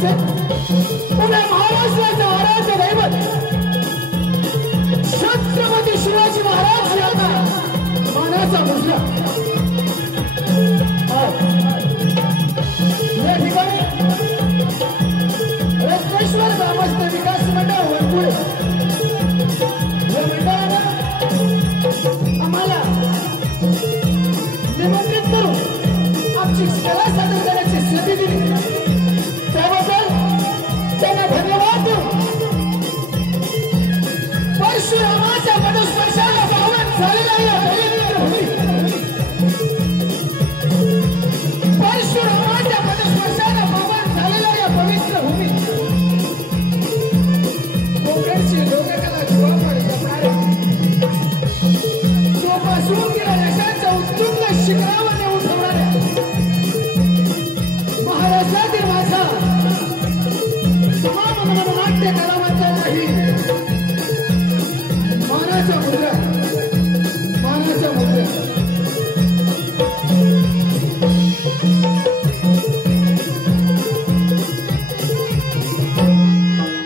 असेल पुणे महाराष्ट्राचं आराध्य दैवत छत्रपती शिवाजी महाराज यांना मानाचा मुद्रा या ठिकाणी रत्नेश्वर ग्रामस्थ विकास मंडळ वनपुळे या मंडळानं आम्हाला निमंत्रित करून आमची कला सादर करण्याची संधी दिली त्याबद्दल त्यांना धन्यवाद देऊ परशुरामाच्या मनुस्पर्शाला पावन झालेला या पवित्र भूमी परशुरामाच्या मनुस्पर्शाला पावन झालेला या पवित्र भूमी कोकणची लोककला जीवावर जपणारे जोपासून गेल्या यशाच्या उत्तुंग शिखरावर नेऊन ठेवणारे महाराष्ट्रातील माझा तमाम मनोनाट्य कलावंतांनाही मानाचा मुद्रा मानाचा मुद्रा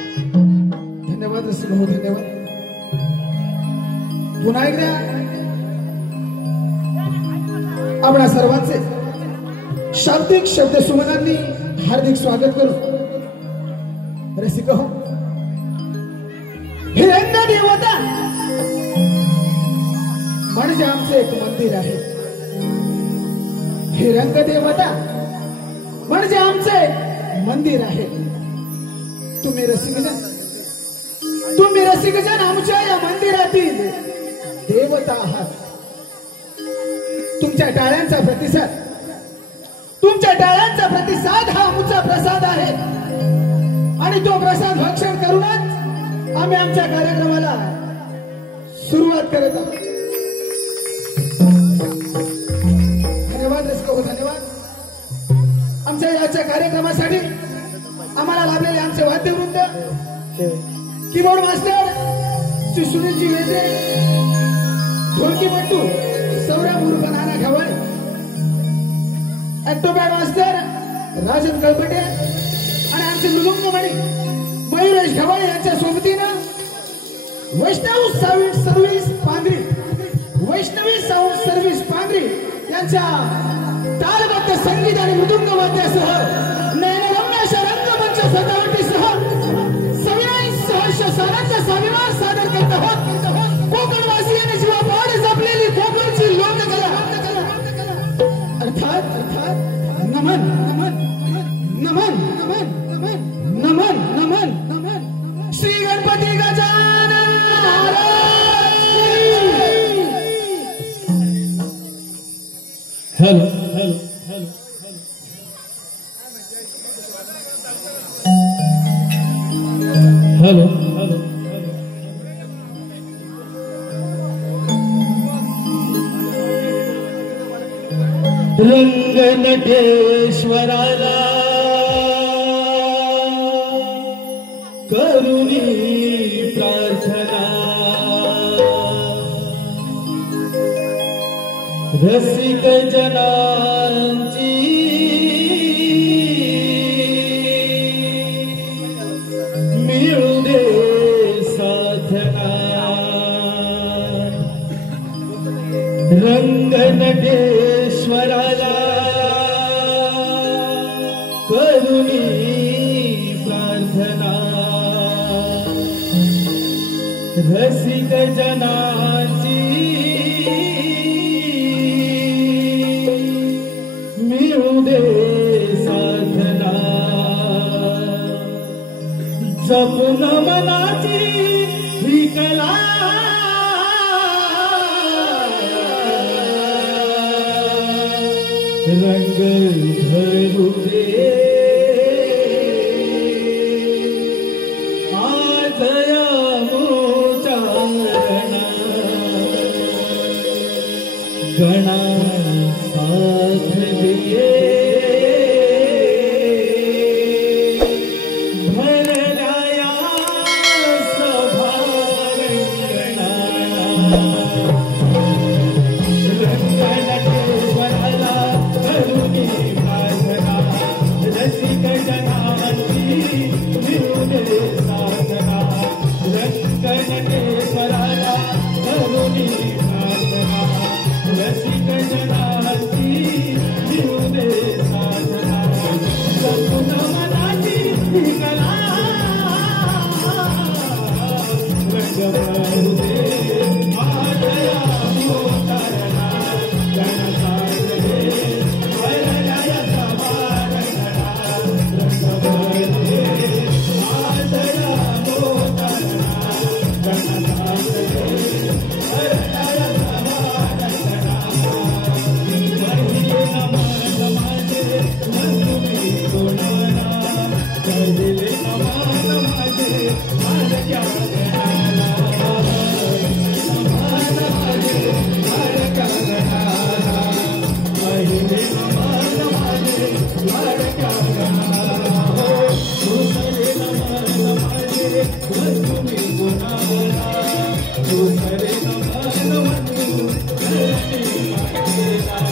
धन्यवाद रसिक हो धन्यवाद पुन्हा एकदा आपणा सर्वांचे शाब्दिक शब्द सुमनांनी हार्दिक स्वागत करू रसिक हो हिरण्य देवता म्हणजे आमचे एक मंदिर आहे हिरण्य देवता म्हणजे आमचे मंदिर आहे तुम्ही रसिकजन आमच्या या मंदिरातील देवता आहात तुमच्या टाळ्यांचा प्रतिसाद हा आमचा प्रसाद आहे आणि तो प्रसाद भक्षण करूनच आम्ही आमच्या कार्यक्रमाला सुरुवात करत आहोत धन्यवाद रसिको धन्यवाद आमच्या याच्या कार्यक्रमासाठी आम्हाला लाभलेले आमचे वाद्यवृंद कीबोर्ड मास्टर श्री सुनीलजी वेजे ढोलकी पट्टू सौरभ उर्फ नाना खवळे ऍक्टोपॅड मास्टर राजन कळपटे आणि आमचे मृदुंगमणी मयुरेश खवळे यांच्या सोबतीनं वैष्णवी साऊंड सर्व्हिस पांढरी यांच्या तालबद्ध संगीत आणि मृदुंग वाद्यासह नयनरम्य अशा रंगमंच सजावटीसह सविनय सहर्ष सारांचा स्वाभिमान सादर करत आहोत कोकणवासियांनी जीवापाड जपलेली कोकणची लोककला अर्थात नमन नमन नमन नमन नमन नमन नमन नमन Shri Ganpati Gajanan hello hello hello hello रंग नटेश्वराला करुणी प्रार्थना रसिक जनांची मिळू दे साधना रंग नटेश्वराला करुणी प्रार्थना रसिक जनांची मिळू दे साधना जपून मनाची ही कला रंग भरू दे आज गणा साथ दिए भर लाया सभा रंगना रंगनटेश्वराला करुणी प्रार्थना पहिले नमन माझे लाडक्या गणाला नमन माझे लाडक्या गणाला पहिले नमन माझे लाडक्या गणाला दुसरे नमन माझे वंदुनी गुणाला दुसरे नमन वंदू करणी मागेला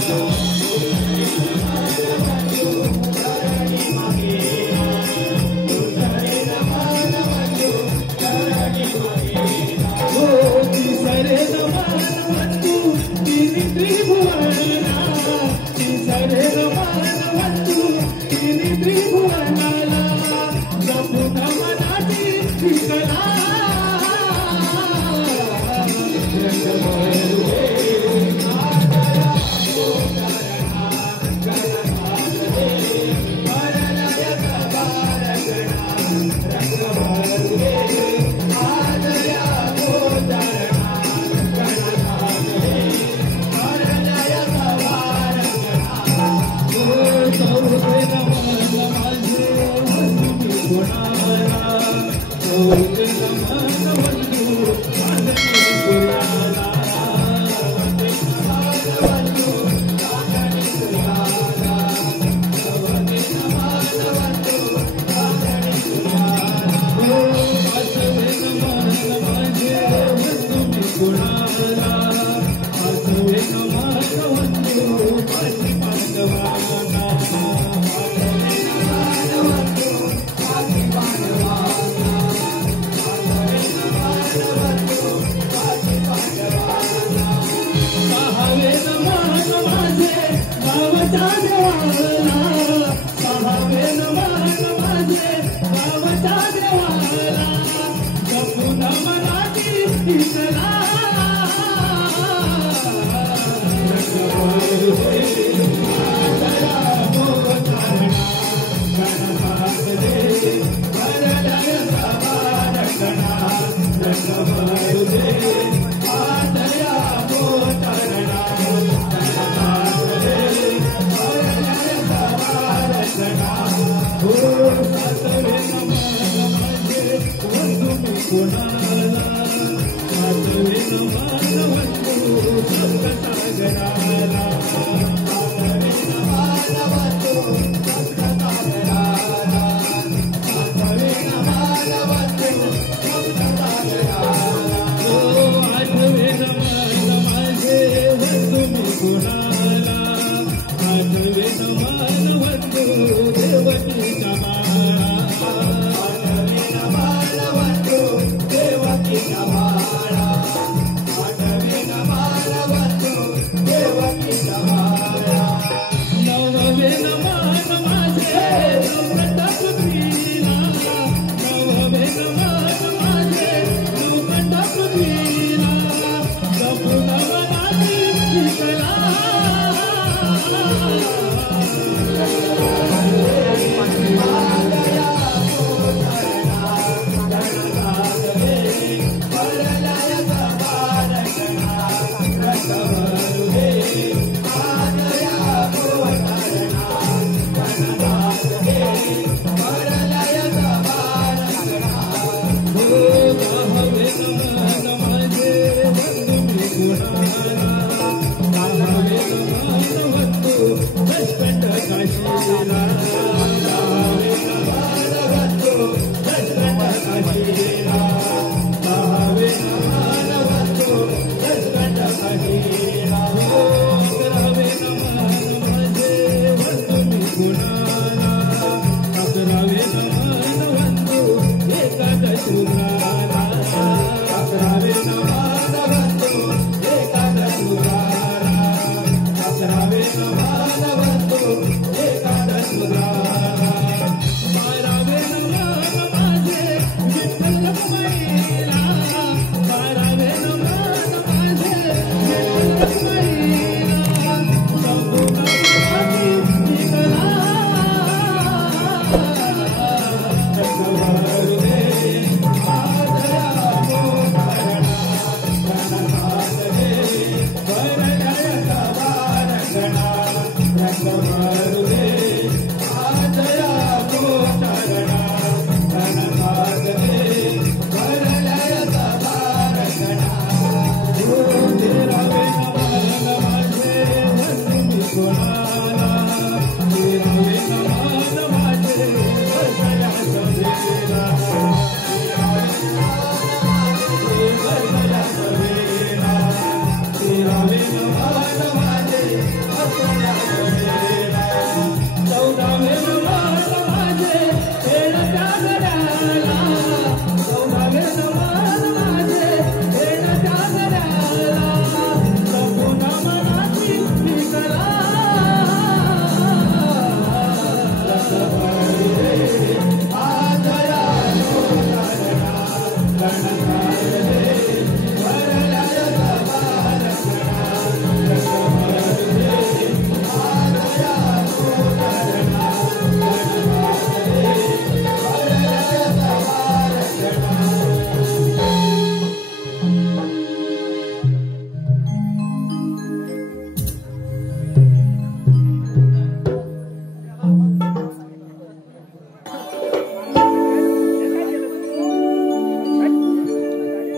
Radhe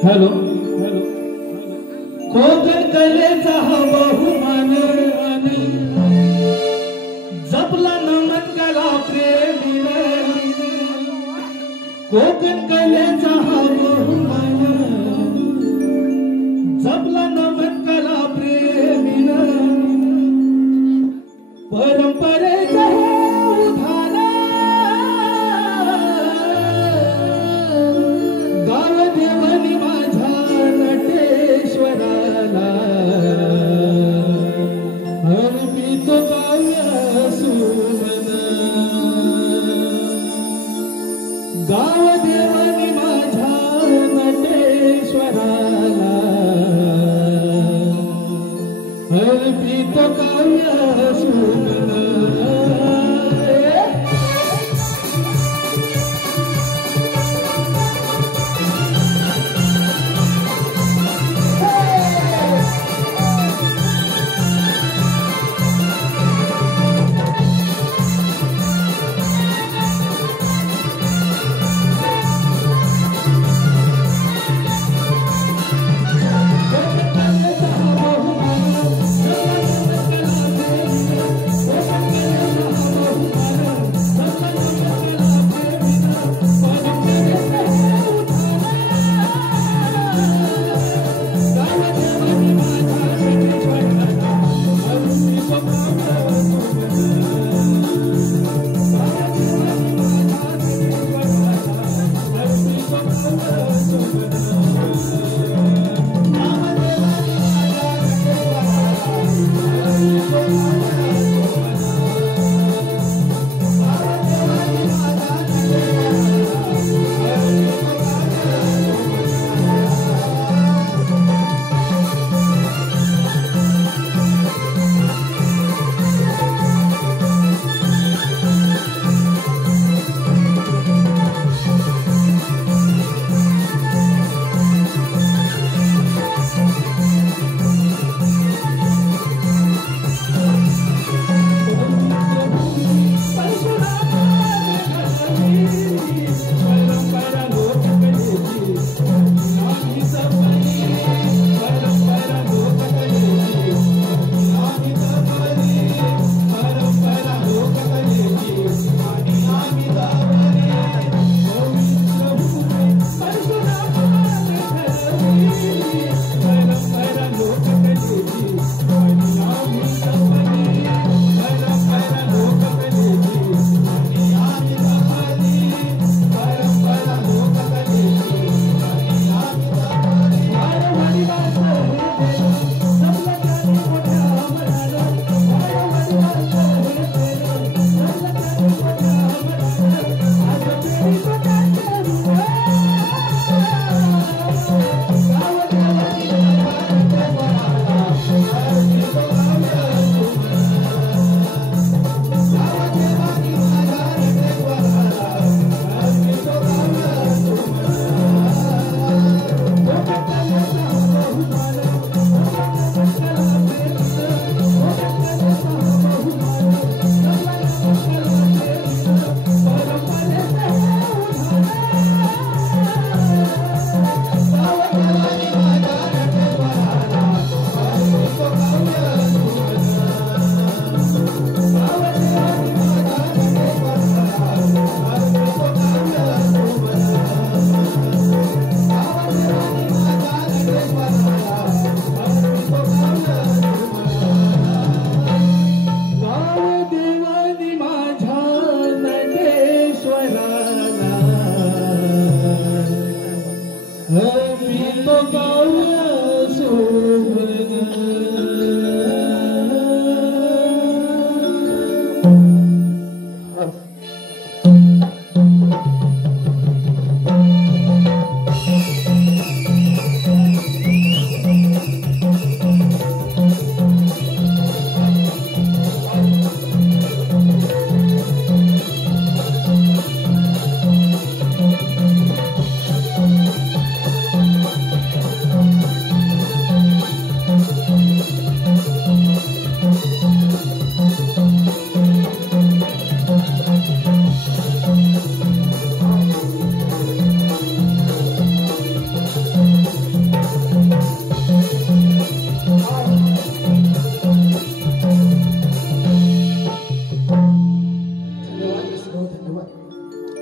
हॅलो कोकण कलेचा हा बहुमान जपला नमन कला प्रेमीने कोकण कलेचा हा बहुमान जपला नमन कला प्रेमीने परंपरेचा उधार गाव देवनी माझ्या नटेश्वराला अर्पितो काव्य सुमन गाव देवनी माझ्या नटेश्वराला अर्पितो काव्य सुमन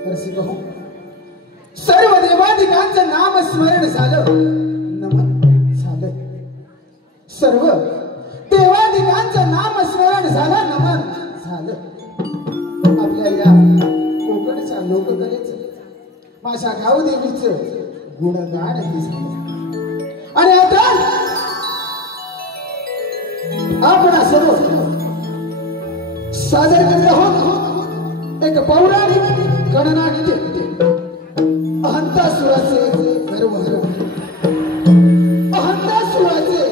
रसिक हो, सर्व देवादिकांचं नाम स्मरण झालं, नमन झालं. सर्व देवादिकांचं नाम स्मरण झालं, नमन झालं. आपल्या या कोकणच्या लोककलेचं, माझ्या गावदेवीचं गुणगान हे झालं. आणि आता आपण सर्व सादर करत आहोत एक पौराणिक गणनाट्य, अहंतासुराचे गर्व हर, अहंतासुराचे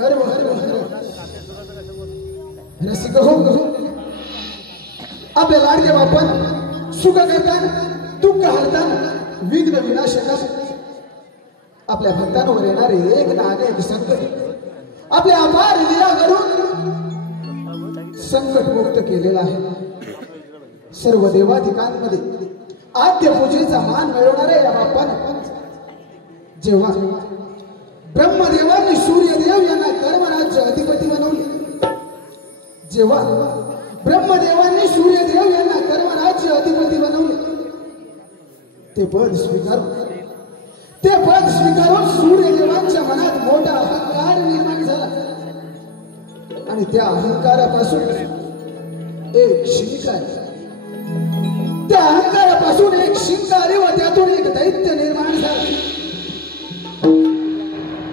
गर्व हर. रसिक हो, आपल्या लाडक्या बापान सुख करताना, दुःख हरताना, विघ्न विनाशकास आपल्या भक्तांवर येणारे एक ना अनेक संकट आपल्या अपार लीला करून संकट मुक्त केलेला आहे. सर्व देवाधिकांमध्ये आद्य पूजेचा मान मिळवणाऱ्या या बाप्पानं जेव्हा ब्रह्मदेवांनी सूर्यदेव यांना कर्मराज्य अधिपती बनवले, जेव्हा ब्रह्मदेवांनी सूर्यदेव यांना कर्मराज्य अधिपती बनवले, ते पद स्वीकारून सूर्यदेवांच्या मनात मोठा अहंकार निर्माण झाला. आणि त्या अहंकारापासून एक शिंकार, त्या अहंकारापासून एक शिंकार व त्यातून एक दैत्य निर्माण झाला.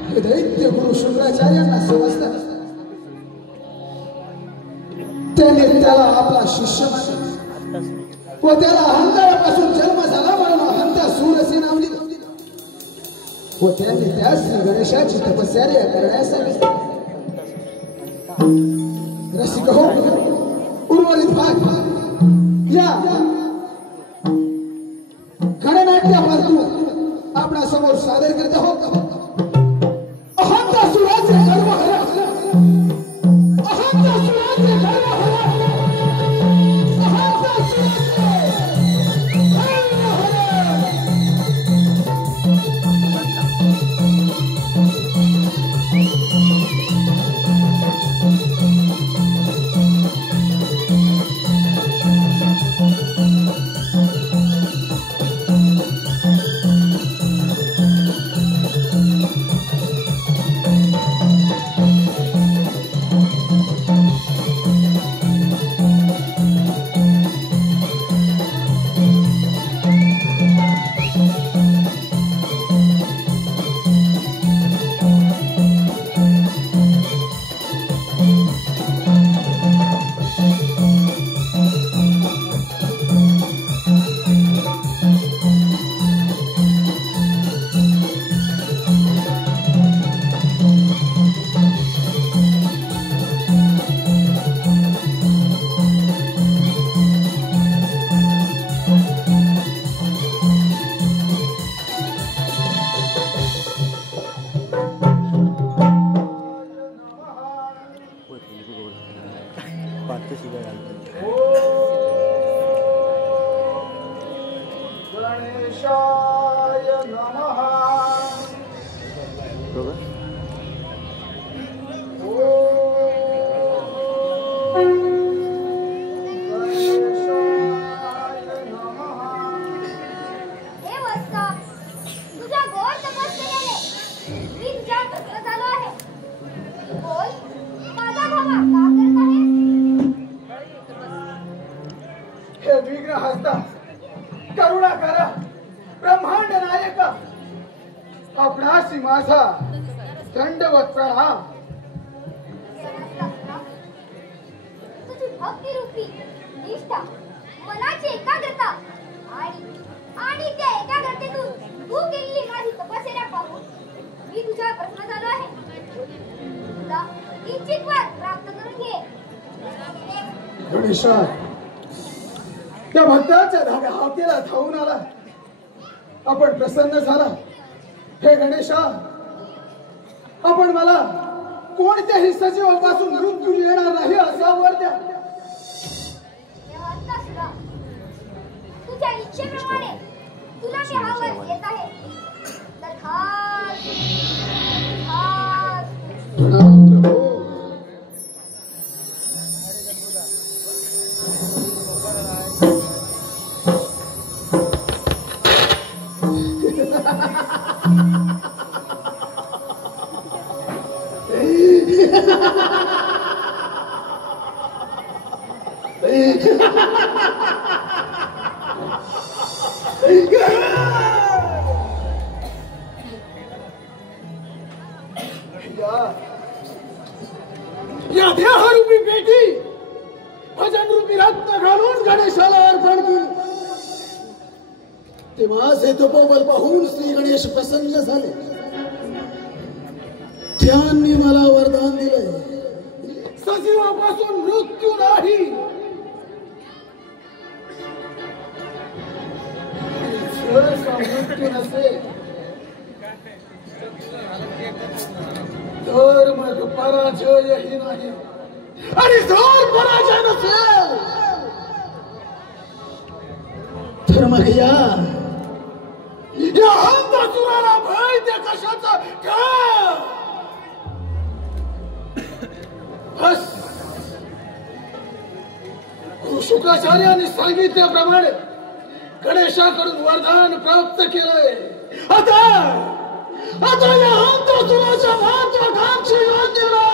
हे दैत्य गुरु शुक्राचार्यांना समजतात. त्याने त्याला आपला शिष्य मानले व त्याला अहंकारापासून जन्म झाला म्हणून अहंतासूर असे नाव दिले. व त्यांनी त्या श्री गणेशाची तपस्या करण्यास सांगितले. रसिक हो, उर्वरित भाग या गणनाट्यापासून आपणा समोर सादर करत आहोत. अहंतासुराचे गर्व हर, अहंतासुराचे गर्व हर, अहंतासुराचे गर्व हर. गणेशाय नमः. हे विघ्न हस्ता, करुणाकारा, ब्रह्मांड नायका, आपणासी माझा दंडवत प्रणाम. तुझी भक्ती रूपी निष्ठा, मनाची एकाग्रता आणि त्या एकाग्रतेतून तू केलेली माझी तपश्चर्या पाहून मी तुझ्या प्रसन्न झालो आहे. तुला इच्छित वर प्राप्त करून घे. गणेशा, त्या भक्ताच्या धाग्या हाकेला धावून आला, आपण प्रसन्न झाला. हे गणेशा, आपण मला कोणत्याही सजीवापासून मृत्यू येणार नाही असा वर द्या. तुझ्या इच्छेप्रमाणे तुला मी हा वर देत आहे. तर खास ते माझे तपोबल पाहून श्री गणेश प्रसन्न झाले. त्यांनी मला वरदान दिले, सजीवापासून मृत्यू नाही. मृत्यू नसेल तर मग पराजयही नाही, आणि जर पराजय नसेल तर मग या अंधासुराला भय ते कशाचा का. बस शुक्राचार्यांनी सांगितल्याप्रमाणे गणेशाकडून वरदान प्राप्त केलंय. आता या अंधासुराच्या महत्वाकांक्षी योजनेला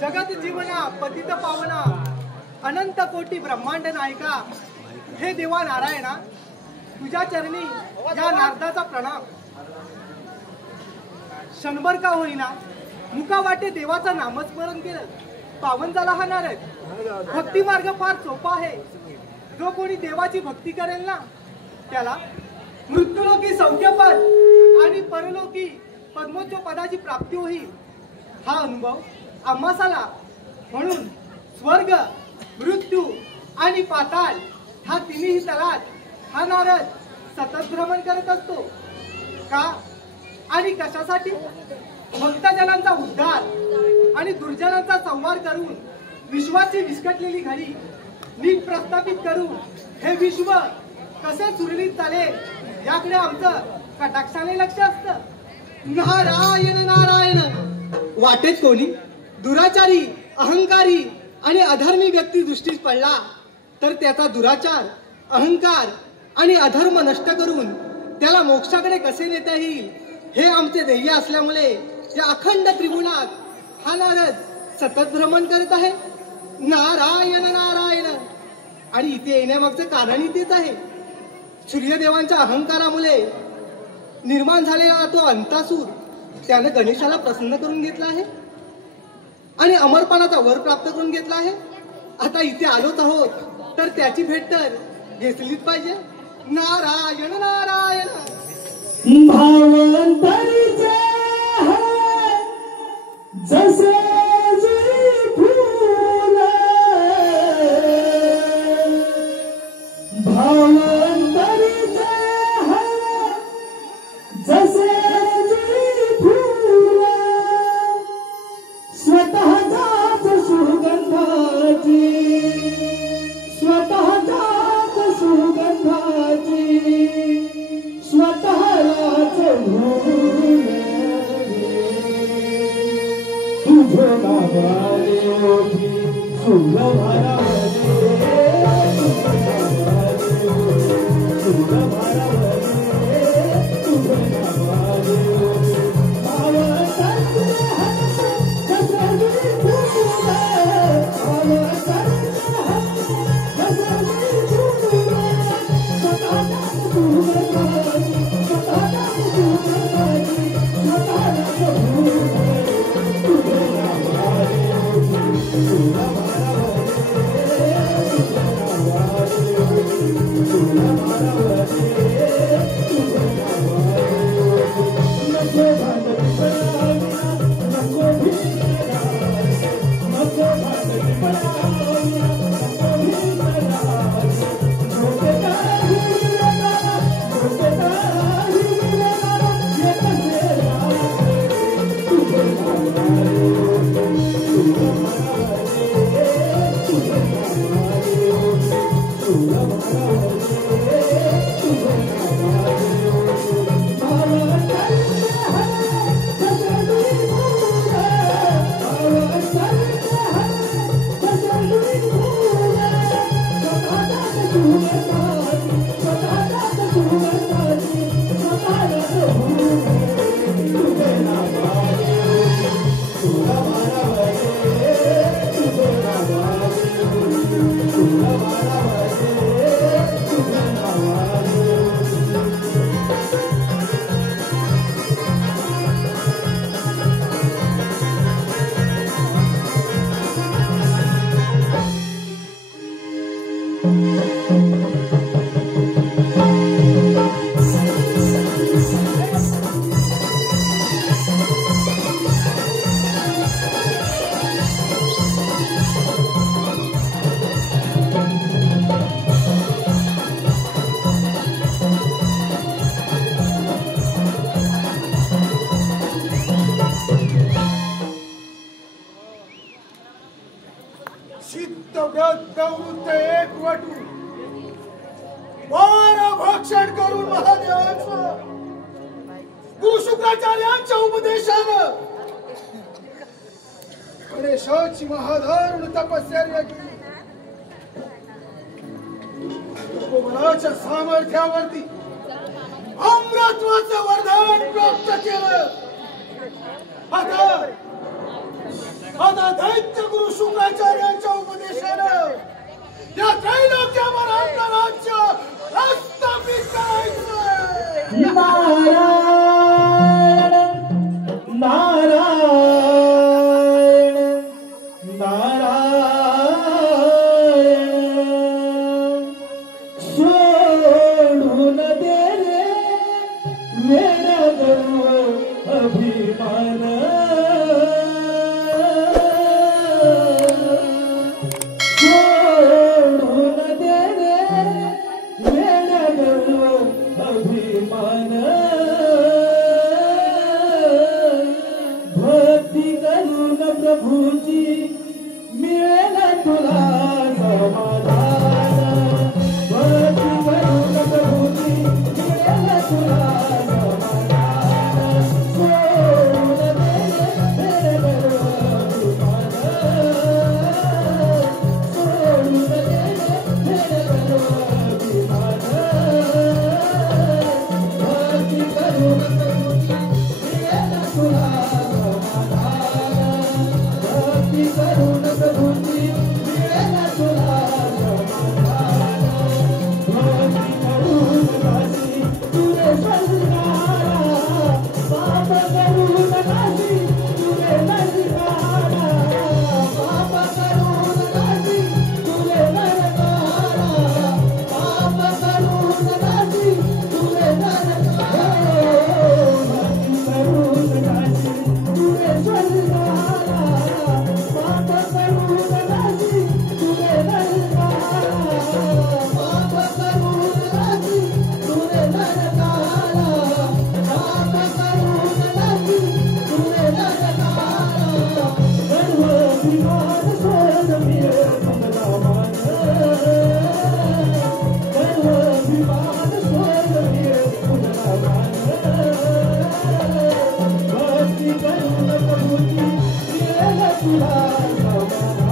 जगत जीवना पतित पावना अनंत कोटी ब्रह्मांड नायका हे देवा नारायणा, तुझ्या चरणी या नारदाचा प्रणाम. क्षणभर का होईना मुका वाटे देवाचं नामस्मरण केलं पावन झाला हा नारद. भक्ती मार्ग फार सोपा आहे. जो कोणी देवाची भक्ती करेल ना त्याला मृत्यूलोकी सौख्यपद आणि परलोकी पद्मोच्च पदाची प्राप्ती होईल. हा अनुभव आम्हास आला म्हणून स्वर्ग मृत्यू आणि पाताळ हा तिन्ही तलात हा नारद सतत भ्रमण करत असतो. का आणि कशासाठी? भक्तजनांचा उद्धार आणि दुर्जनांचा संहार करून विश्वाची विस्कटलेली घडी नीट प्रस्थापित करून हे विश्व कसे सुरळीत चालेल याकडे आमचं कटाक्षाने लक्ष असतं. नारायण नारायण. वाटेत कोणी दुराचारी अहंकारी आणि अधर्मी व्यक्ती दृष्टीस पडला तर त्याचा दुराचार अहंकार आणि अधर्म नष्ट करून त्याला मोक्षाकडे कसे नेता येईल हे आमचे ध्येय असल्यामुळे या अखंड त्रिगुणात हा नारद सतत भ्रमण करत आहे. नारायण नारायण. आणि इथे येण्यामागचं कारणही तेच आहे. सूर्यदेवांच्या अहंकारामुळे निर्माण झालेला तो अंतासूर त्याने गणेशाला प्रसन्न करून घेतला आहे आणि अमरपणाचा वर प्राप्त करून घेतला आहे. आता इथे आलोच आहोत तर त्याची भेट तर घेतलीच पाहिजे. नारायण नारायण. भावंतरीचे है जसे जुई फूल, भावंतरीचे है जसे जुई फूल, स्वतःच्याच सुगंधाची स्वतःच्याच सुगंधाची स्वतःलाच भूल तुझे नावाने ओठी फुल भरावले फुल भरावले तुझे नावाने भक्षण करून महादेवाचं गुरु शुक्राचार्यांच्या उपदेशानं गणेशाची महाधारुण तपश्चर्या केली. मनाच्या सामर्थ्यावरती अमृतत्वाचं वरदान प्राप्त केलं. आता दैत्य गुरु शुक्राचार्यांच्या उपदेशानं या त्रैलोक्यावर आपलं राज्य प्रस्थापित करायचं. सोडून दे रे वेडा गर्व अभिमान सोडून दे रे वेडा गर्व अभिमान भक्ती करून प्रभूची मिळेल तुला समाधान भक्ती करून प्रभूची मिळेल तुला समाधान सोडून दे रे गर्व अभिमान सोडून दे रे गर्व अभिमान भक्ती करून प्रभूची मिळेल तुला समाधान भक्ती करून प्रभूची मिळेल तुला समाधान भक्ती करून काशी तुरे संस्कारा पाप करून काशी तुरे नरकारा पाप करून काशी तुरे नरकारा पाप करून काशी तुरे नरकारा भक्ती करून काशी तुरे संस्कारा पाप करून काशी तुरे नरकारा पाप करून काशी तुरे नरकारा पाप करून काशी तुरे नरकारा सर्व विमान स्वर्ग मिळे तुला मान सर्व विमान स्वर्ग मिळे तुला मान भक्ती करून प्रभूची मिळेल तुला समाधान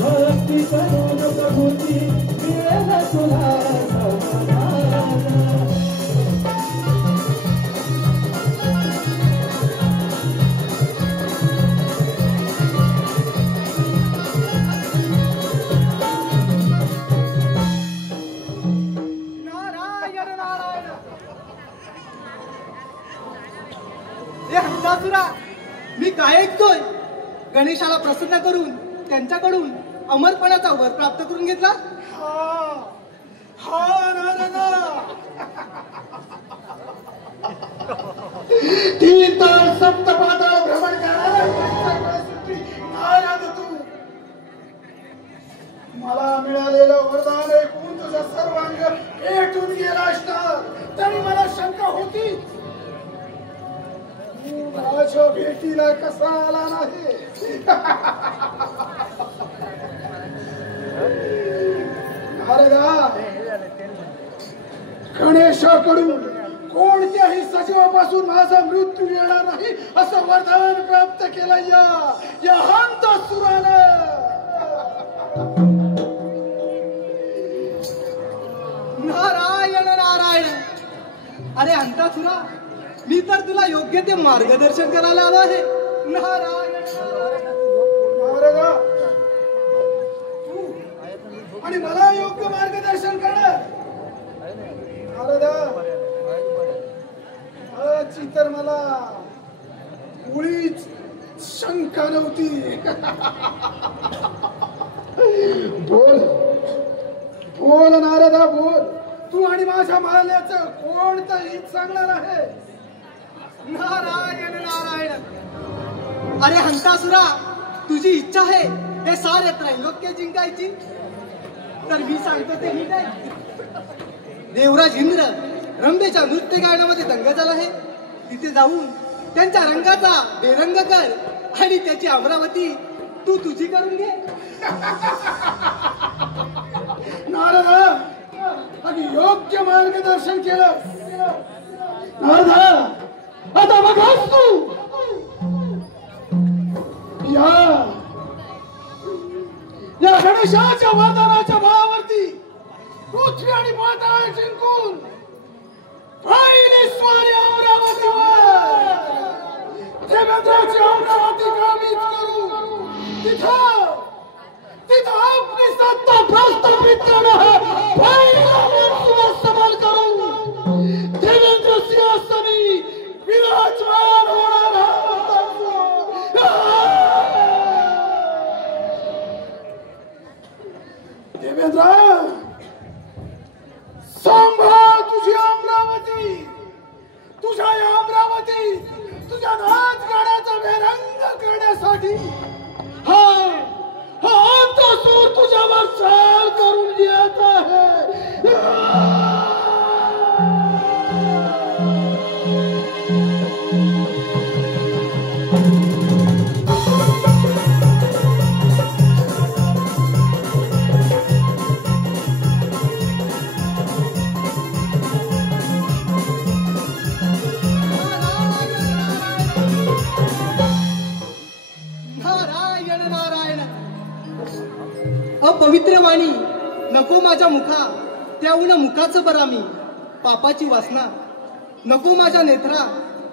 भक्ती करून प्रभूची मिळेल तुला समाधान नारायण नारायण. हे हंसासुरा, मी काय ऐकतोय? गणेशाला प्रसन्न करून त्यांच्याकडून अमरपणाचा वर प्राप्त करून घेतला. हा नारदा, 3 तास सप्तपाताळ भ्रमण करणारा नारद तू. मला मिळालेलं वरदान ऐकून तुझा सर्वांग पेटून गेला असणार तरी मला शंका होती तू माझ्या भेटीला कसा आला नाही. नारदा, गणेशाकडून कोणत्याही सजीवापासून माझा मृत्यू येणार नाही असं वरदान प्राप्त केलं या हंसासुरानं. नारायण नारायण. अरे हंसासुरा, मी तर तुला योग्य ते मार्गदर्शन करायला आलो आहे. नारायण नारदा, तू आणि मला योग्य मार्गदर्शन करणार. नारदा, आजची तर मला मुळीच शंका नव्हती. बोल बोल नारदा, बोल. तू आणि माझ्या माल्याचं कोणतं हित सांगणार आहे? नारायण नारायण. अरे हंसासुरा, तुझी इच्छा आहे हे सारे त्रैलोक्य जिंकायची, तर मी सांगतो ते नीट आहे. देवराज इंद्र रंभेच्या नृत्य गायनामध्ये दंग झाला आहे. तिथे जाऊन त्यांच्या रंगाचा बेरंग कर आणि त्याची अमरावती तू तुझी करून घे. नारदा, आणि योग्य मार्गदर्शन केलं. नारदा, आता बघास तू या गणेशाच्या वरदानाच्या बळावरती पृथ्वी आणि पाताळ जिंकून पहिली स्वारी अमरावतीवर देवेंद्राची अमरावती काबीज करू. तिथं आपली सत्ता प्रस्थापित करणं पहिला सबल करू. विराजमान होणार देवेंद्र, सांभाळ तुझी अमरावती, तुझ्या अमरावती तुझ्या राजकारणाचा बेरंग करण्यासाठी हा तो सूर तुझ्यावर चाल करून येत आहे. अपवित्र वाणी नको माझ्या मुखा, त्याहून मुखाच बरा मी. पापाची वासना नको माझ्या नेत्रा,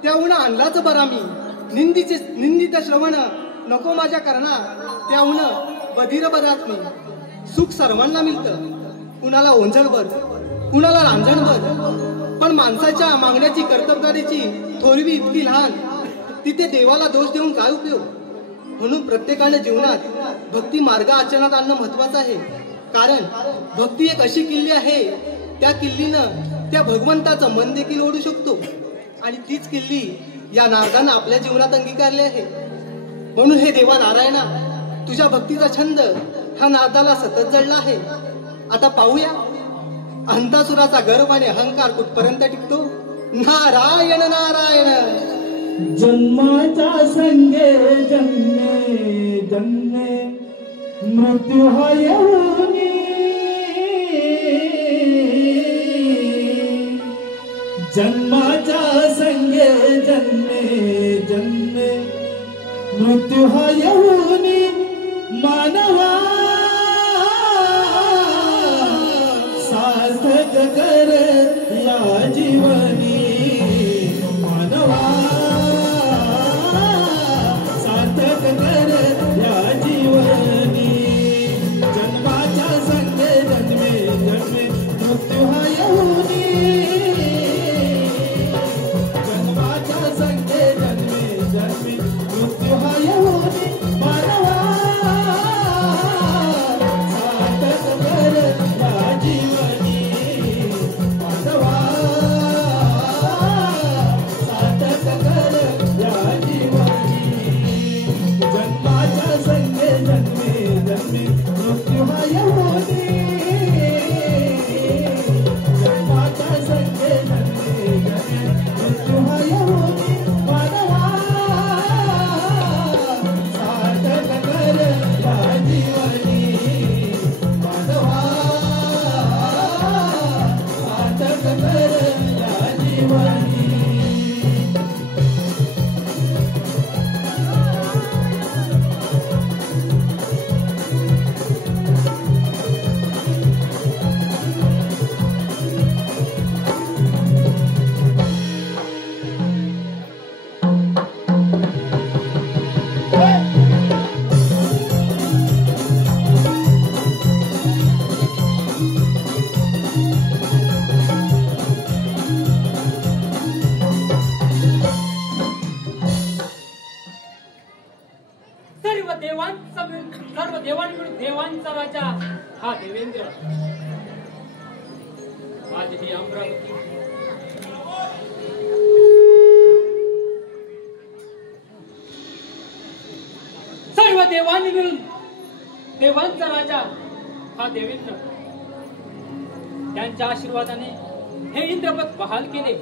त्याहून आणलाच बरा मी. निंदित श्रवण नको माझ्या कर्णा, त्याहून बधीर बराच मी. सुख सर्वांना मिळतं, कुणाला ओंजळभर, कुणाला रांजणभर, पण माणसाच्या मागण्याची कर्तबगारीची थोरवी इतकी लहान, तिथे देवाला दोष देऊन काय उपयोग. म्हणून प्रत्येकाने जीवनात भक्ती मार्ग आचरणात आणणं महत्वाचं आहे. कारण भक्ती एक अशी किल्ली आहे, त्या किल्लीनं त्या भगवंताचं मन देखील ओढू शकतो. आणि तीच किल्ली या नारदानं आपल्या जीवनात अंगीकारली आहे. म्हणून हे देवा नारायणा, तुझ्या भक्तीचा छंद ह्या नारदाला सतत जडला आहे. आता पाहूया अंतासुराचा गर्व आणि अहंकार कुठपर्यंत टिकतो. नारायण नारायण. जन्माच्या संगे जन्मे जन्मे मृत्यू हा येऊनी, जन्माच्या संगे जन्मे जन्मे मृत्यू हा येऊनी, मानवा सार्थक कर या जीवनी. मानवा सार्थक कर या जीवनी. जन्माच्या संगे जन्मे जन्मे मृत्यू हा येऊनी, जन्माच्या संगे जन्मे जन्मे मृत्यू हा येऊनी, मानवा सार्थक कर या जीवनी. मानवा सार्थक कर या जीवनी. जन्माच्या संगे जन्मे जन्मे मृत्यू हा येऊनी, जन्माच्या संगे जन्मे जन्मे मृत्यू हा येऊनी, मानवा सार्थक कर या जीवनी. मानवा सार्थक कर या जीवनी. सर्व देवांकडून देवांचा राजा हा देवेंद्र. आज ही अमरावती सर्व देवांनी मिळून देवांचा राजा हा देवेंद्र. त्यांच्या आशीर्वादाने हे इंद्रपद बहाल केले.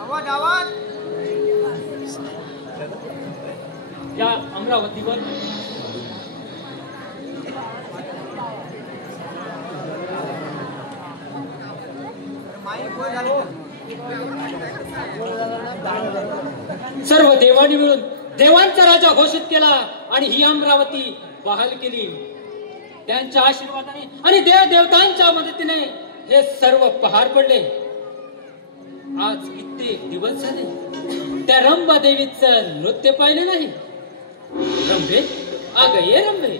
आवाज आवाज. या अमरावतीवर सर्व देवांनी मिळून देवांचा राजा घोषित केला आणि ही अमरावती बहाल केली. त्यांच्या आशीर्वादाने आणि देव देवतांच्या मदतीने हे सर्व पहार पडले. आज कित्येक दिवस झाले त्या रंभा देवीचं नृत्य पाहिले नाही. रंभे अग ये रंभे.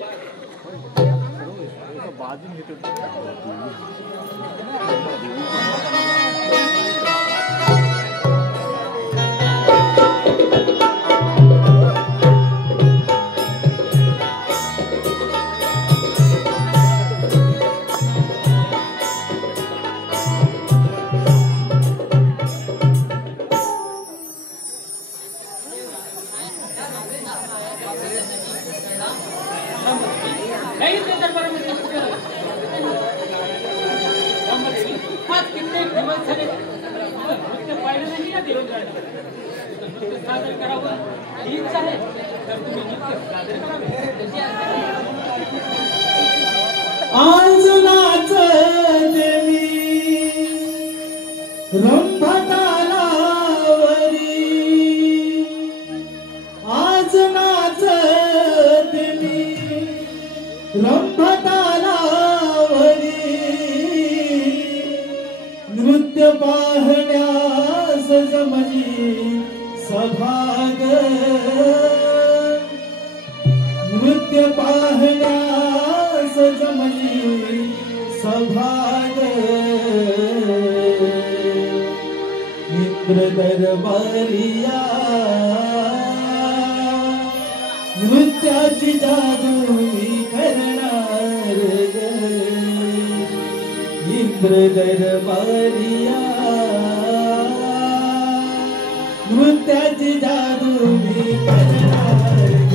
सादर करावं हीच आहे. तर तुम्ही नृत्य सादर करावे. आज नाचते मी रंभतालावरी, आज नाचते मी रंभतालावरी, नृत्य पाहण्यास जमली सभाग, नृत्य पाहण्यास जमली सभाग, इंद्र दरबारिया नृत्याची जादू मी करणार ग, इंद्र दरबारिया नृत्याची जादू मी करणार ग.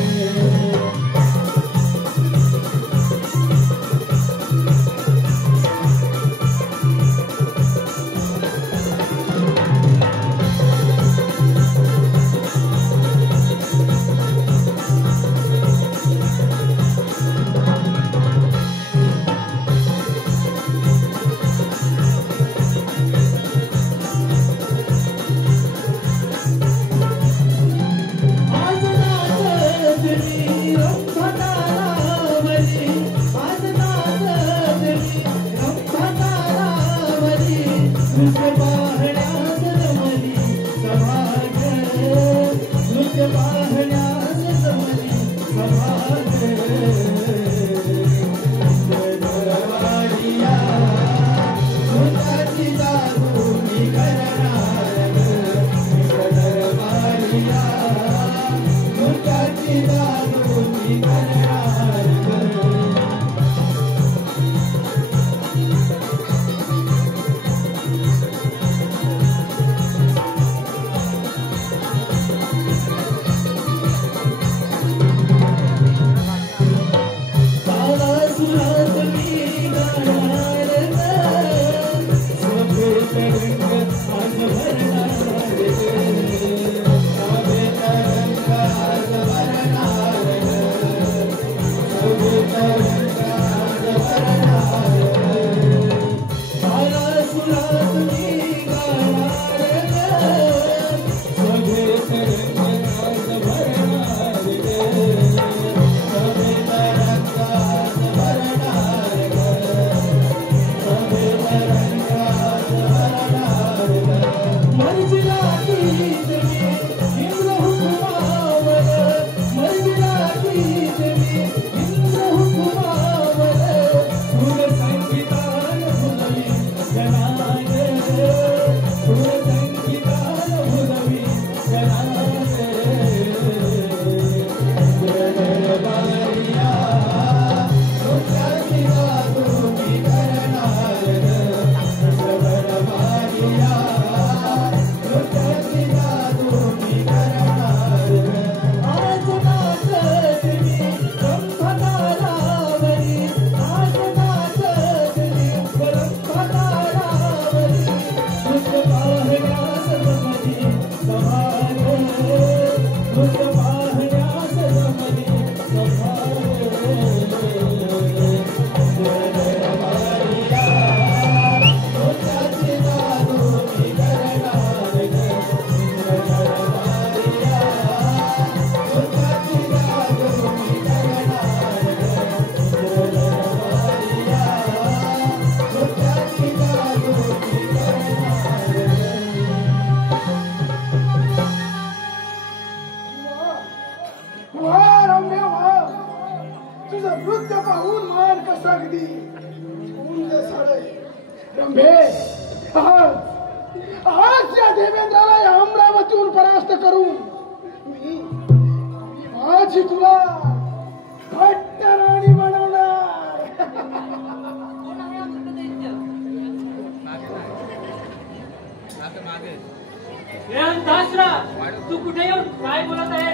तू कुठे येऊन काय बोलत आहे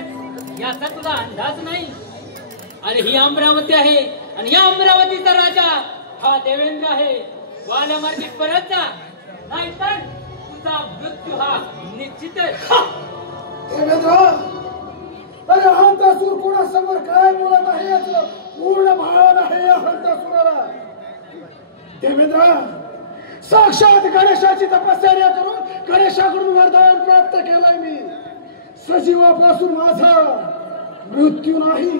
याचा तुला अंदाज नाही. आणि ही अमरावती आहे आणि या अमरावतीचा राजा हा देवेंद्र आहे. वाल्यामार्गी परत जा नाहीतर तुझा मृत्यू हा निश्चितच. देवेंद्र, अरे हंतासूर कोणासमोर काय बोलत आहे याचं पूर्ण भान आहे या हंतासुराला. देवेंद्र, साक्षात गणेशाची तपश्चर्या करून गणेशाकडून वरदान प्राप्त केलंय मी. सजीवापासून माझा मृत्यू नाही,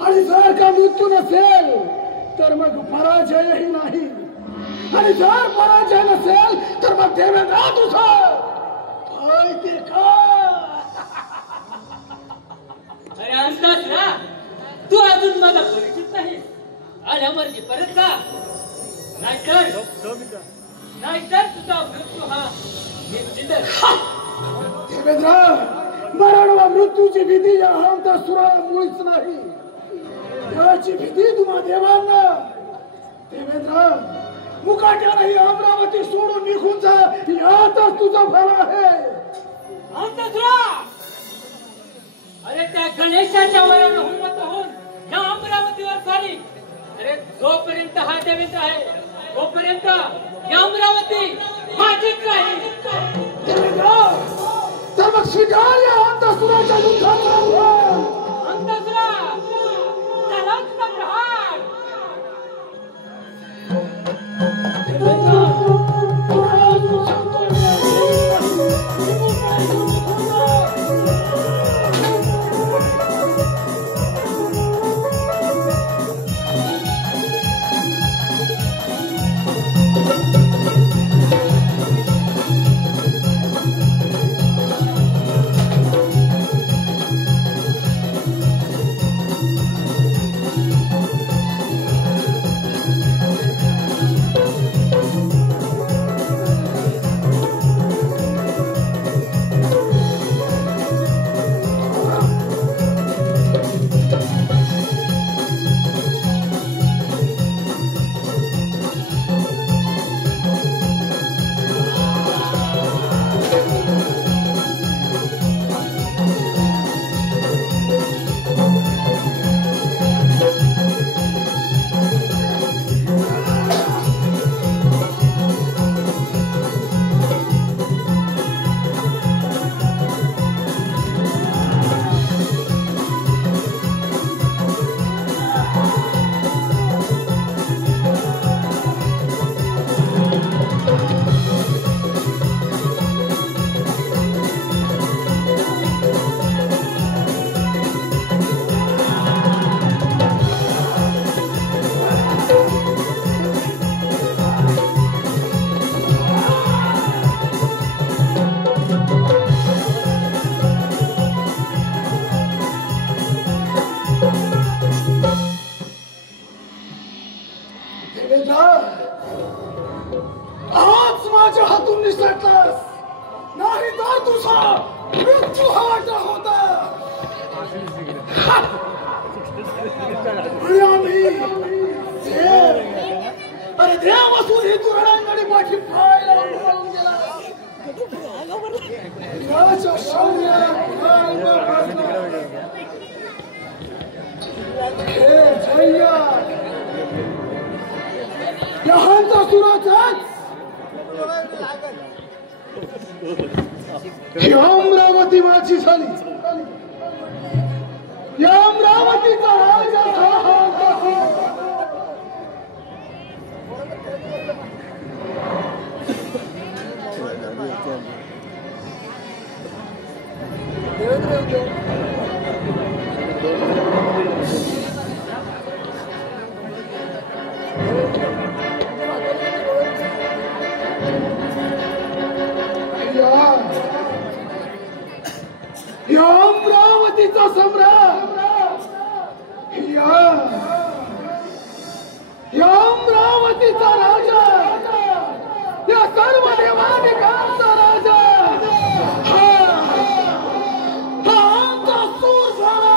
आणि जर का मृत्यू नसेल तर मग पराजयही नाही, आणि जर पराजय नसेल तर मग देवेंद्र तुझा काय ते का. अरे अंतासुरा, तू अजून माझा परिचित नाही. आल्या मर्जी परत जा, नाहीतर तुझा मृत्यू हा निश्चित. देवेंद्र, मरण व मृत्यूची भीती या हंतासुराला मुळीच नाही. याची भीती तुम्हा देवांना. देवेंद्र, मुकाट्याने ही अमरावती सोडून निघून जा, यातच तुझं फळ आहे. अंतासुरा, अरे त्या गणेशाच्या वरानं हुमत होऊन या अमरावतीवर झाली. अरे जोपर्यंत हा देवेंद्र आहे तोपर्यंत या अमरावती माझीच राहील. देवेंद्र, तर मग स्वीकार या हंतासुराच्या युद्धाचा आव्हान. अंतासुरा, चला तुझा प्रहार. आज माझ्या हातून निसटलास, नाही तर तुझा मृत्यू हवाचा होता. अरे देव असून ही तू रणांगणी पाठी पाय लावून पळून गेला. याच्या शौर्याला हे जय्या या हंतासुराचाच ही अमरावती माझी झाली. या अमरावतीचा राजा हा हंतासुर. या अमरावतीचा सम्राट, या अमरावतीचा राजा, या सर्व देवाधिकांचा राजा हा हंतासुर झाला.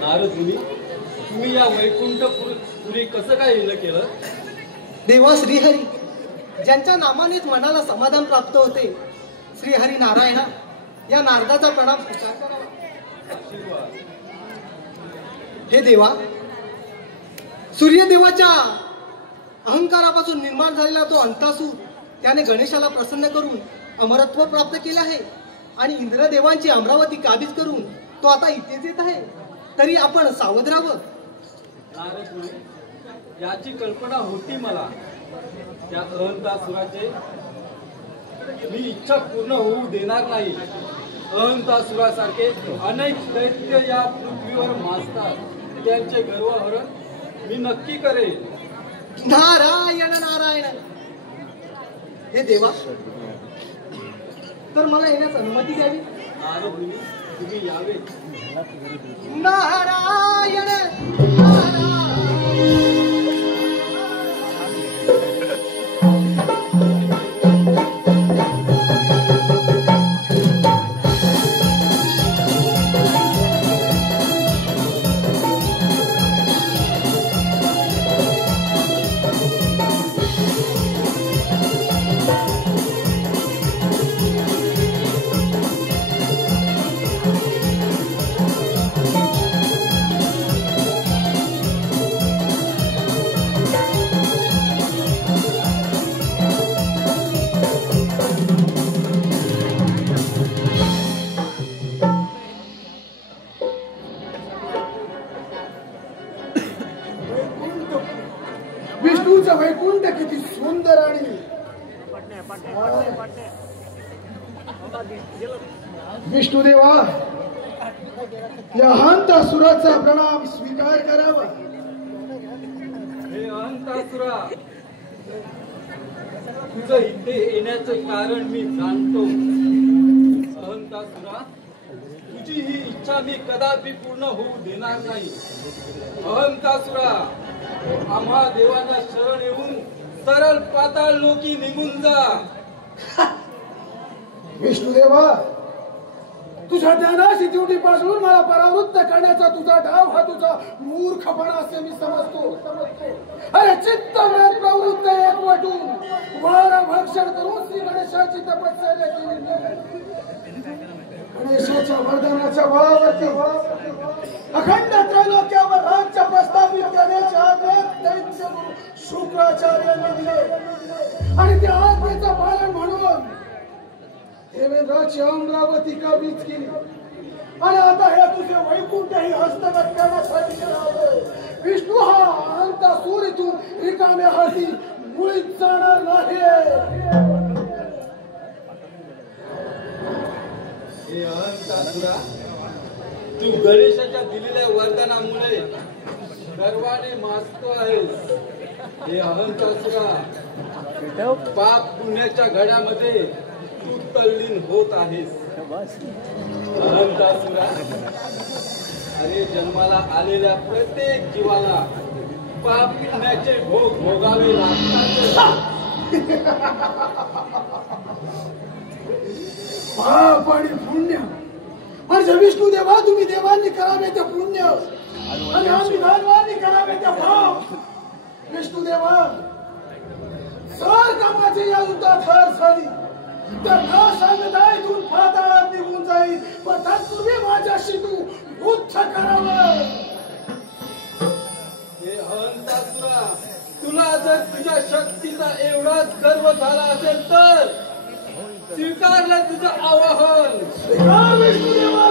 नारद मुनी, तुम्ही या वैकुंठपुरी कसं काय येणं केलं? देवा श्रीहरी, ज्यांच्या नामानेच मनाला समाधान प्राप्त होते, श्रीहरी नारायणा, या नारदाचा प्रणाम स्वीकार करावा. हे देवा, सूर्यदेवाच्या अहंकारापासून निर्माण झालेला तो अंतासूर त्याने गणेशाला प्रसन्न करून अमरत्व प्राप्त केले आहे आणि इंद्रदेवांची अमरावती काबीज करून तो आता इथेच येत आहे. तरी आपण सावध राहावं. नारद मुनी, याची कल्पना होती मला. त्या अहंतासुराचे मी इच्छा पूर्ण होऊ देणार नाही. अहंतासुरासारखे अनेक दैत्य या पृथ्वीवर माजतात. त्यांचे गर्वहरण मी नक्की करेन. नारायण नारायण. हे देवा, तर मला येण्यास अनुमती द्यावी. नारद मुनी, तुम्ही यावे. नारायण नारायण. विष्णूचं वैकुंठ किती सुंदर आणि विष्णुदेवा या हंतासुराचा प्रणाम स्वीकार करावा. हे अहंतासुरा, तुझं इथे येण्याचं कारण मी जाणतो. अहंतासुरा, तुझी ही इच्छा मी कदापि पूर्ण होऊ देणार नाही. अहंतासुरा, आम्हा देवांना शरण येऊन सरळ पाताळ लोकी निघून जा. विष्णुदेवा, तुझ्या ज्ञानाशी त्रुटीपासून मला परावृत्त करण्याचा तुझा डाव हा तुझा मूर्खपणा असे मी समजतो. अरे चित्तव्रत प्रवृत्त एकवटून वार भक्षण करून श्री गणेशाची तपश्चर्या केली. गणेशाच्या वरदानाच्या बळावरती अखंड त्रैलोक्यावर राज्य प्रस्थापित करण्याचे आदेश दैत्य गुरु शुक्राचार्यांनी दिले आणि त्या आज्ञेचं पालन म्हणून देवेंद्राची अमरावती काबीज केली. आणि आता हे तुझे वैकुंठ ही हस्तगत करण्यासाठी निघालोय. विष्णू हा अहंतासूर इथून रिकाम्या हाती मुळीच जाणार नाही. हे अहंतासुरा, तू गणेशाच्या दिलेल्या वरदानामुळे गर्वाने माजतो आहेस. हे अहंतासुरा, पाप पुण्याच्या घड्यामध्ये तू तल्लीन होत आहेस. अहंतासुरा, अरे जन्माला आलेल्या प्रत्येक जीवाला पाप पुण्याचे भोग भोगावे लागतात. पाप आणि पुण्य म्हणजे विष्णू देवा, तुम्ही देवांनी करावे ते पुण्य आणि आम्ही दानवांनी करावे ते पाप. विष्णू देवा, सर कामाची या युद्धात हार झाली तर न सांगता इथून पाताळात निघून जाईल. पण तत्पूर्वी माझ्याशी तू युद्ध करावं. हे अहंतासुरा, तुला जर तुझ्या शक्तीचा एवढाच गर्व झाला असेल तर स्वीकारलं तुझं आवाहन. स्वीकार विष्णुदेवा.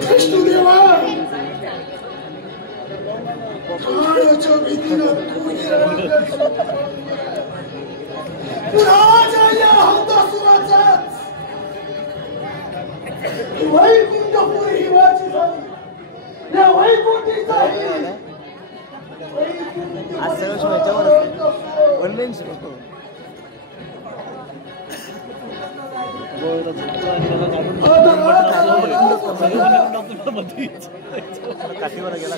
विष्णुदेवा प्राणाच्या भीतीनं या हंतासुराचाच वैकुंठपुर हिवाची झाली या वैकुंठीचाही आज सगळं शो ह्याच्यावर ऑनलाईन शो काशीवर गेला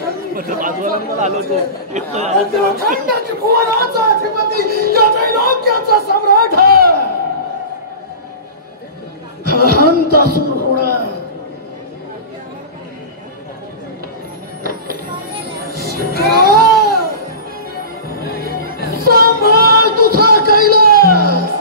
बाजूला आलो होतो सम्राट हंतासुर होणार सांभाळ तुझा कैलास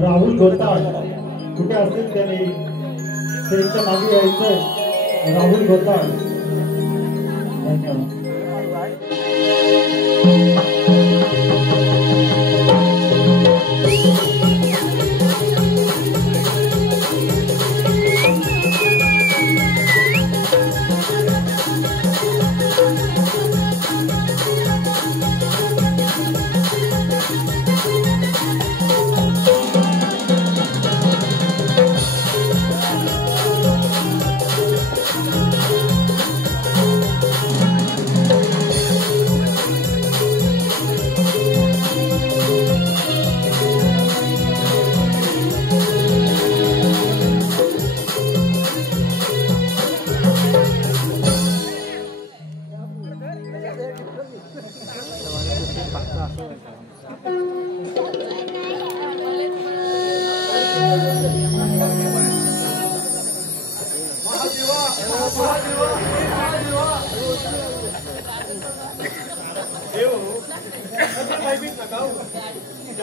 राहुल घोटाळ कुठे असेल त्याने त्यांच्या मागे यायचंय राहुल घोटाळ धन्यवाद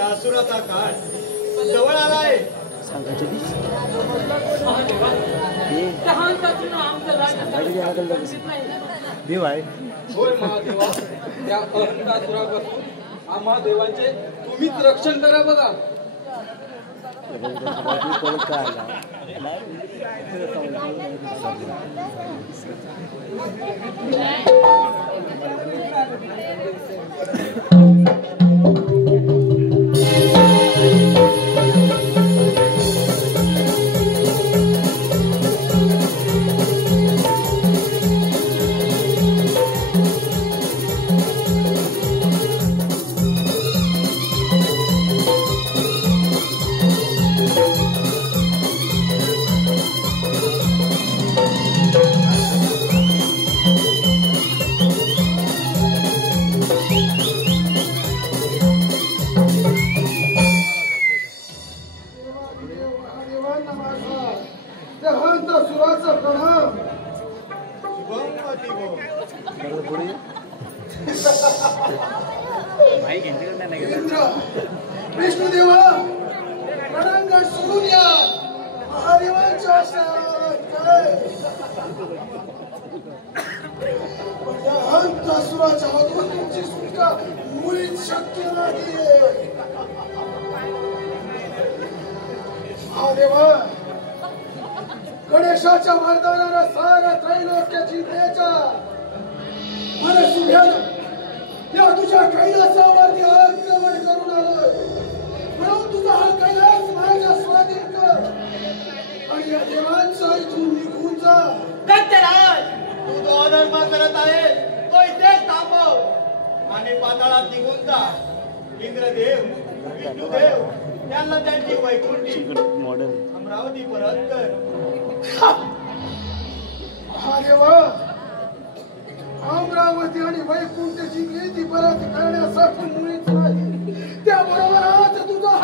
असुराचा काळ जवळ आलाय देव आहे होय महादेवा त्या अहंतासुरापासून आम्हा देवांचे तुम्हीच रक्षण करा बघा विष्णुदेवा रणांगण सोडून या महादेवांच्या हंतासुराच्या हातून तुमची सुटका मुळीच शक्य नाही महादेवा गणेशाच्या वरदानानं सारा त्रैलोक्य जिंकण्याच्या मनसुभ्यानं या तुझ्या कैलासावरती आक्रमण करून आलोय म्हणून तुझा हा कैलास माझ्या स्वाधीन कर आणि या देवांचा इथून निघून जा दत्तराज तू जो अधर्म करत आहे तो इथेच थांबव आणि पाताळात निघून जा इंद्रदेव विष्णुदेव त्यांना त्यांची वैकुंठी अमरावती परत कर. हा देवा, अमरावती आणि वैकुंठची नीती परत करण्यासाठी मुळीच नाही, त्याबरोबर आज तुझा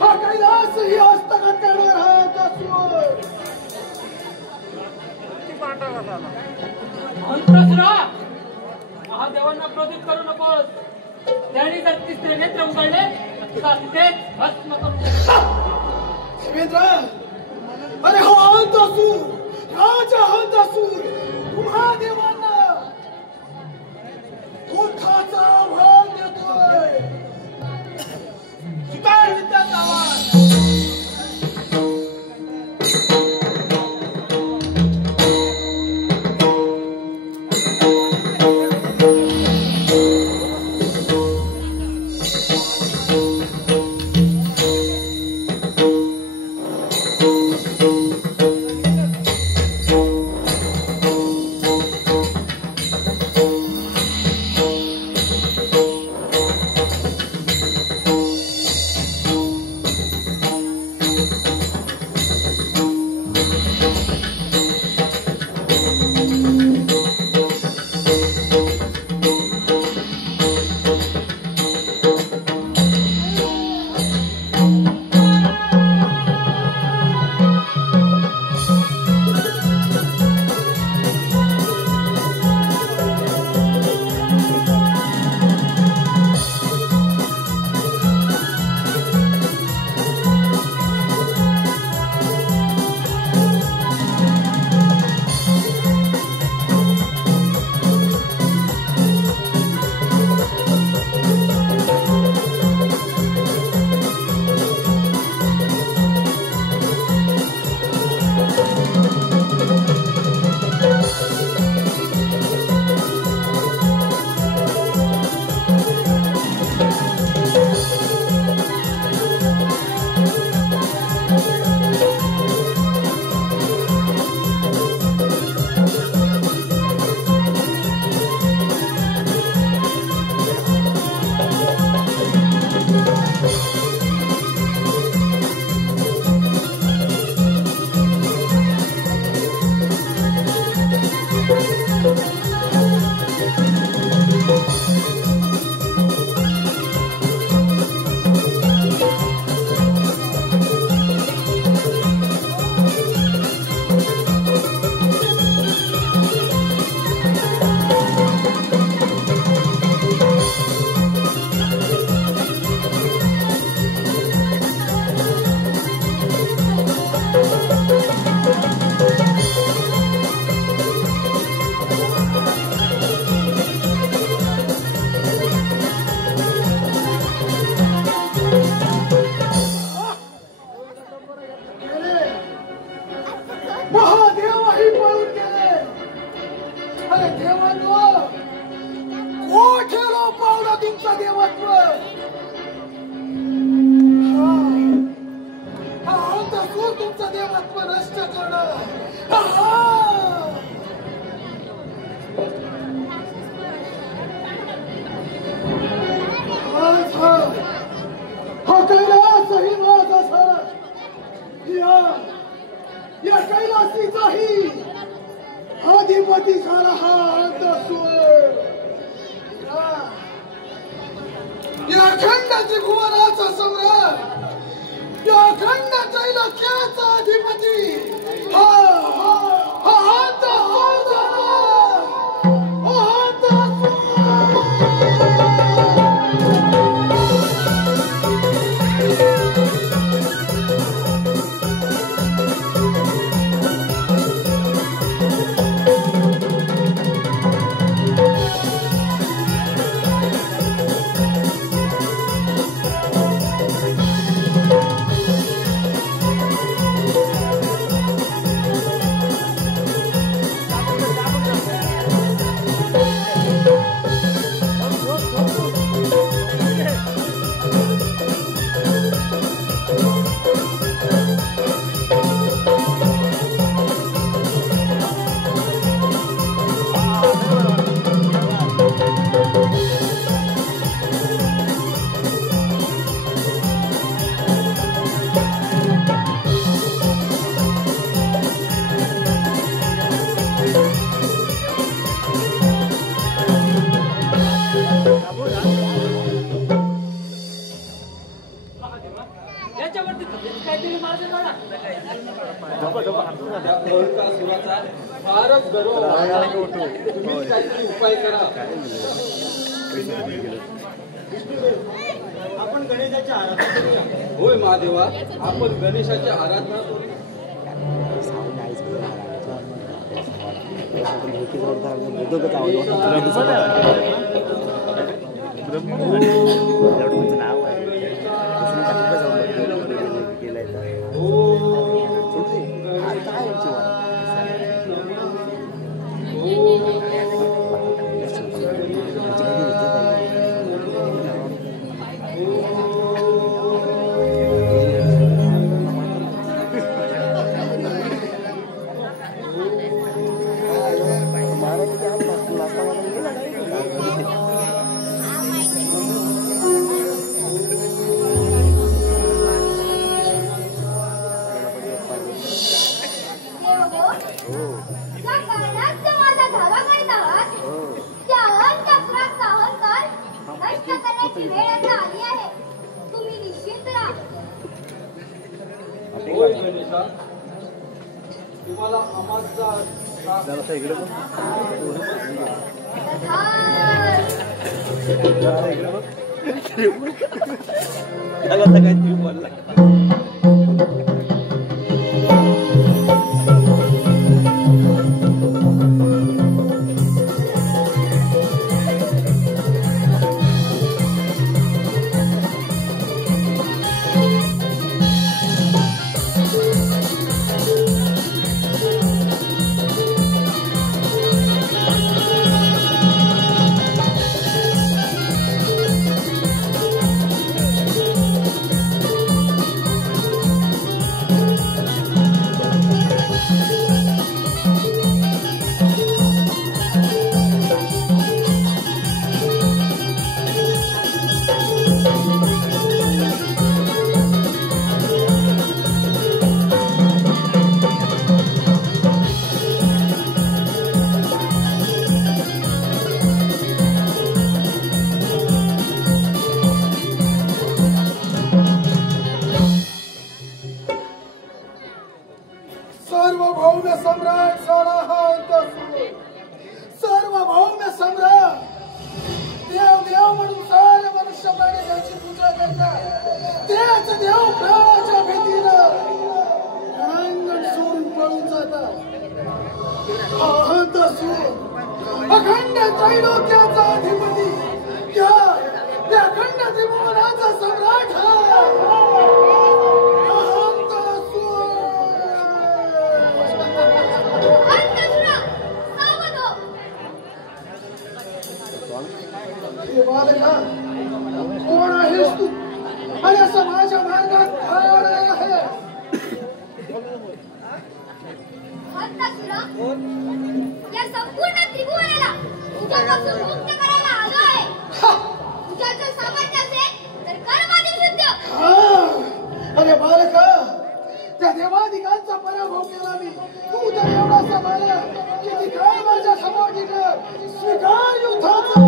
हा कैलास ही हस्तगत करणार हा असुर. अंतसुरा, महादेवांना क्रोधित करू नकोस. त्यांनी जर तिसरे नेत्र उघडले तर तेच भस्म करून देवेंद्र, अरे हा अंतसूर, राजा अंतसूर तुम्हा देवांना दुःखाचा आव्हान देतोय. सुतार विद्याचा आवाज. या कैलासीचाही अधिपती झाला हा अंतसूर. या अखंड त्रिभुवनाचा सम्राट, या अखंड त्रैलोक्याचा अधिपती हा अंतसूर झाला. त्याच्यावरती तुम्हीच काहीतरी मार्ग काढा. त्या अहंकासुराचा फारच गर्व वाटतो. तुम्हीच काहीतरी उपाय करा. आपण गणेशाची आराधना करूया. होय महादेवा, आपण गणेशाची आराधना करू. तुम्हाला आम्हाला अखंड त्रैलोक्याचा अधिपती त्या अखंड त्रिभुवनाचा सम्राट कोण आहेस तू आणि असं माझ्या मार्गात आहे? या संपूर्ण त्रिभुवनाला तुझ्यापासून मुक्त करायला आलो आहे. तुझ्याचं सामर्थ्य असेल तर कर माझे युद्ध. अरे बालका, त्या देवादिकांचा पराभव केला मी. तू तर एवढासा बालक किती काळ माझ्या समोर टिकला. स्वीकार युद्धाचा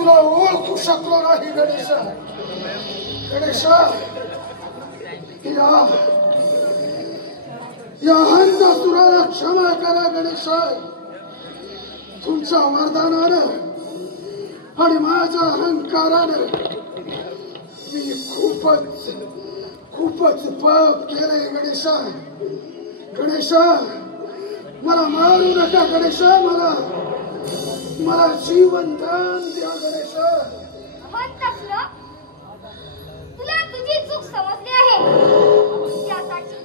तुला ओळखू शकलो नाही गणेशा. गणेशा, या हंतासुराला क्षमा करा गणेशा. तुमच्या वरदानानं आणि माझ्या अहंकारानं मी खूपच पाप केलंय गणेशा. गणेशा, मला मारू नका गणेशा. मला जीवन दान द्या गणेशा. हंतासुरा, तुला तुझी चूक समजली आहे. त्यासाठी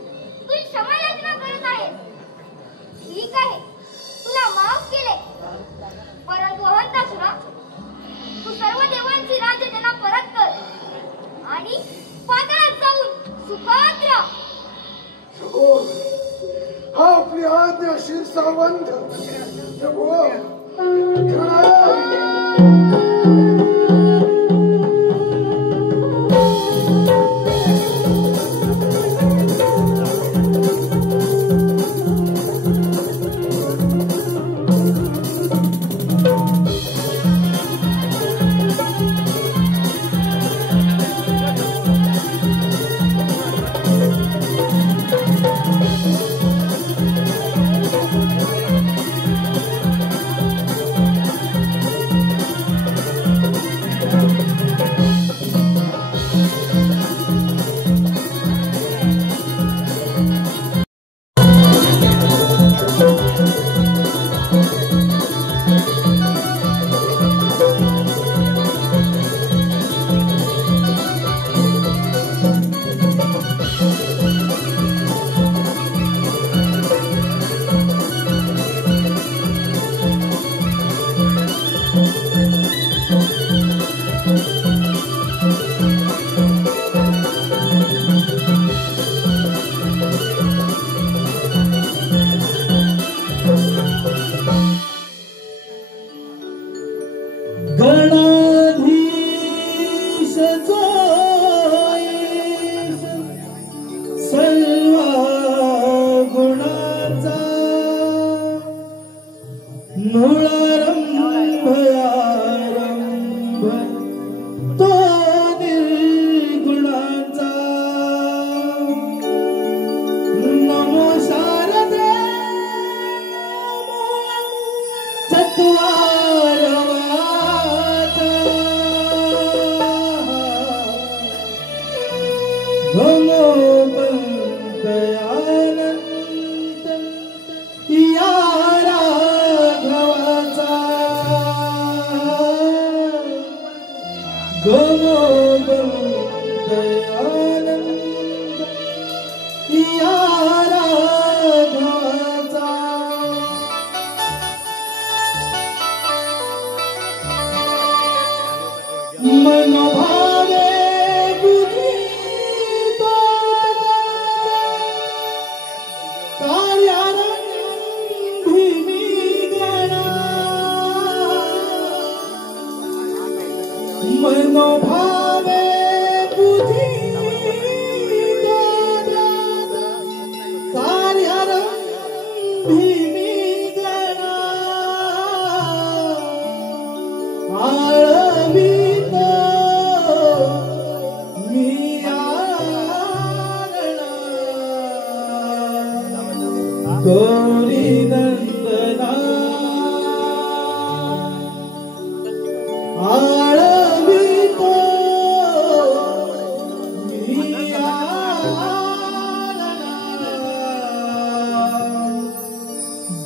तू क्षमायाचना करत आहेस. ठीक आहे, तुला माफ केले. परंतु हंतासुरा, तू सर्व देवांची राज्य त्यांना परत कर आणि पाताळात जाऊन सुखात राहा. हो, आपली आज्ञा शिरसावंत. हो,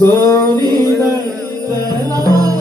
गौरी नंदना